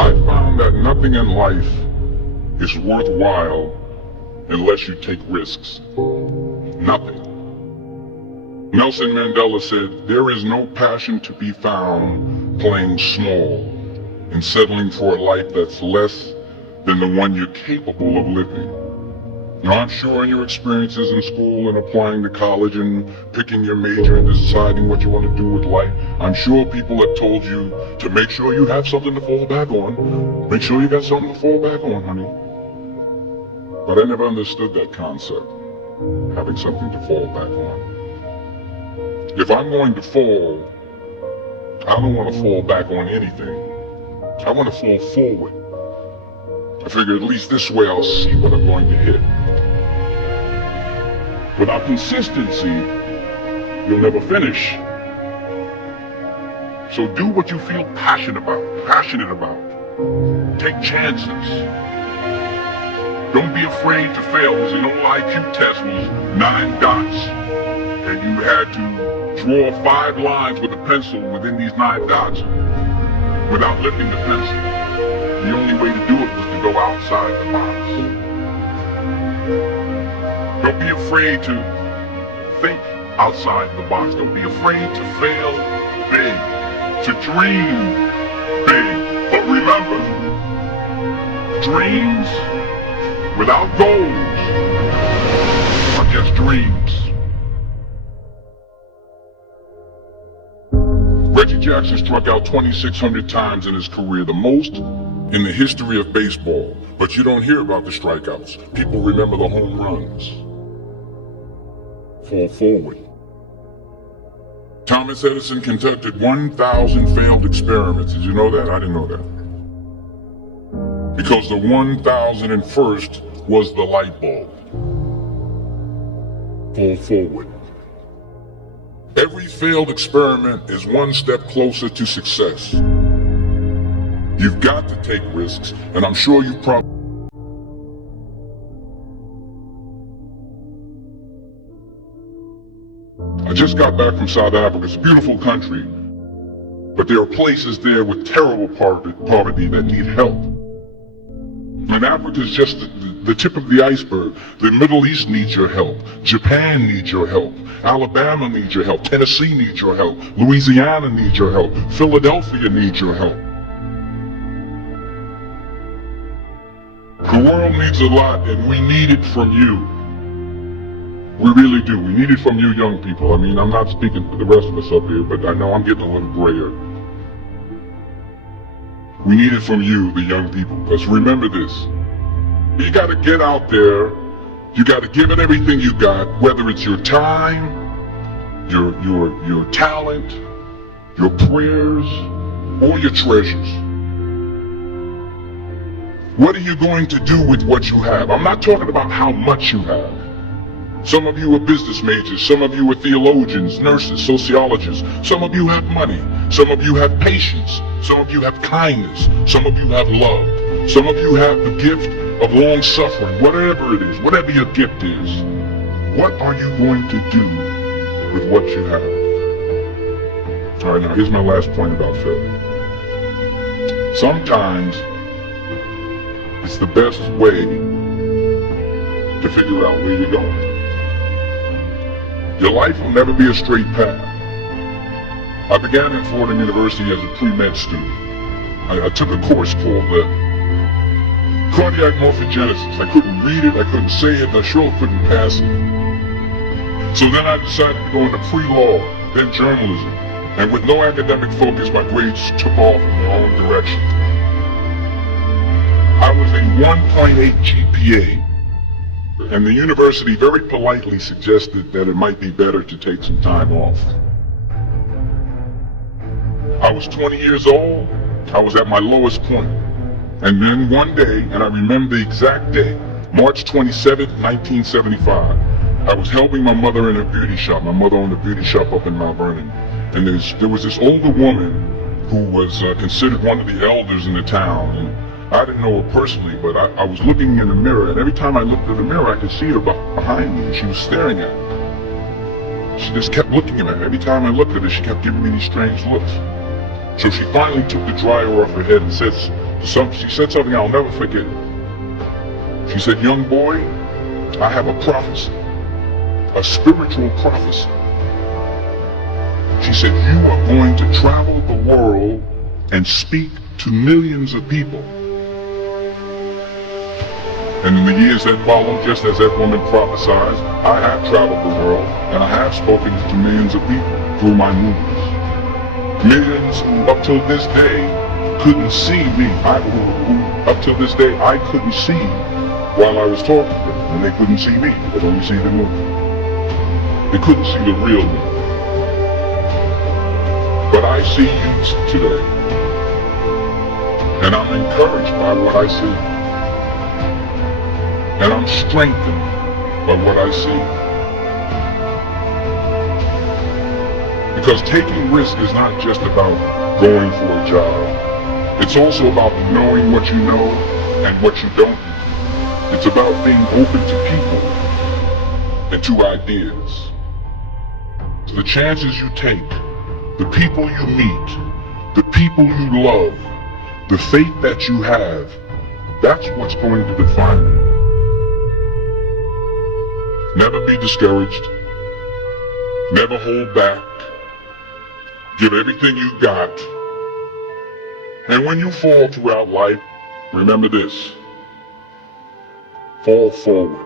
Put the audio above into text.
I found that nothing in life is worthwhile unless you take risks. Nothing. Nelson Mandela said, there is no passion to be found playing small and settling for a life that's less than the one you're capable of living. Now, I'm sure in your experiences in school and applying to college and picking your major and deciding what you want to do with life, I'm sure people have told you to make sure you have something to fall back on. Make sure you got something to fall back on, honey. But I never understood that concept, having something to fall back on. If I'm going to fall, I don't want to fall back on anything. I want to fall forward. I figure at least this way I'll see what I'm going to hit. Without consistency, you'll never finish. So do what you feel passionate about. Take chances. Don't be afraid to fail, because the old IQ test was 9 dots. And you had to draw 5 lines with a pencil within these 9 dots without lifting the pencil. The only way to do it was to go outside the box. Don't be afraid to think outside the box. Don't be afraid to fail big, to dream big. But remember, dreams without goals are just dreams. Reggie Jackson struck out 2,600 times in his career, the most in the history of baseball. But you don't hear about the strikeouts. People remember the home runs. Fall forward. Thomas Edison conducted 1,000 failed experiments. Did you know that? I didn't know that. Because the 1,001st was the light bulb. Fall forward. Every failed experiment is one step closer to success. You've got to take risks, and I'm sure you've probably... I just got back from South Africa. It's a beautiful country, but there are places there with terrible poverty that need help. And Africa is just the tip of the iceberg. The Middle East needs your help. Japan needs your help. Alabama needs your help. Tennessee needs your help. Louisiana needs your help. Philadelphia needs your help. The world needs a lot, and we need it from you. We really do. We need it from you young people. I mean, I'm not speaking for the rest of us up here, but I know I'm getting a little grayer. We need it from you, the young people. Because remember this, you gotta get out there, you gotta give it everything you got, whether it's your time, your talent, your prayers, or your treasures. What are you going to do with what you have? I'm not talking about how much you have. Some of you are business majors, some of you are theologians, nurses, sociologists, some of you have money, some of you have patience, some of you have kindness, some of you have love, some of you have the gift of long suffering, whatever it is, whatever your gift is. What are you going to do with what you have? Alright, now here's my last point about failure. Sometimes it's the best way to figure out where you're going. Your life will never be a straight path. I began at Fordham University as a pre-med student. I took a course called cardiac morphogenesis. I couldn't read it, I couldn't say it, and I sure couldn't pass it. So then I decided to go into pre-law, then journalism. And with no academic focus, my grades took off in their own direction. I was a 1.8 GPA. And the university very politely suggested that it might be better to take some time off. I was 20 years old, I was at my lowest point. And then one day, and I remember the exact day, March 27th, 1975, I was helping my mother in her beauty shop. My mother owned a beauty shop up in Mount Vernon. And there was this older woman who was considered one of the elders in the town. And I didn't know her personally, but I was looking in the mirror, and every time I looked in the mirror, I could see her behind me, and she was staring at me. She just kept looking at me. Every time I looked at her, she kept giving me these strange looks. So she finally took the dryer off her head and said She said something I'll never forget. She said, young boy, I have a prophecy, a spiritual prophecy. She said, you are going to travel the world and speak to millions of people. And in the years that followed, just as that woman prophesied, I have traveled the world and I have spoken to millions of people through my movies. Millions who up till this day couldn't see me. Up till this day I couldn't see while I was talking to them. And they couldn't see me, they could only see the movie. They couldn't see the real me. But I see you today. And I'm encouraged by what I see. And I'm strengthened by what I see. Because taking risk is not just about going for a job. It's also about knowing what you know and what you don't know. It's about being open to people and to ideas. So the chances you take, the people you meet, the people you love, the faith that you have, that's what's going to define you. Never be discouraged. Never hold back. Give everything you got. And when you fall throughout life, remember this. Fall forward.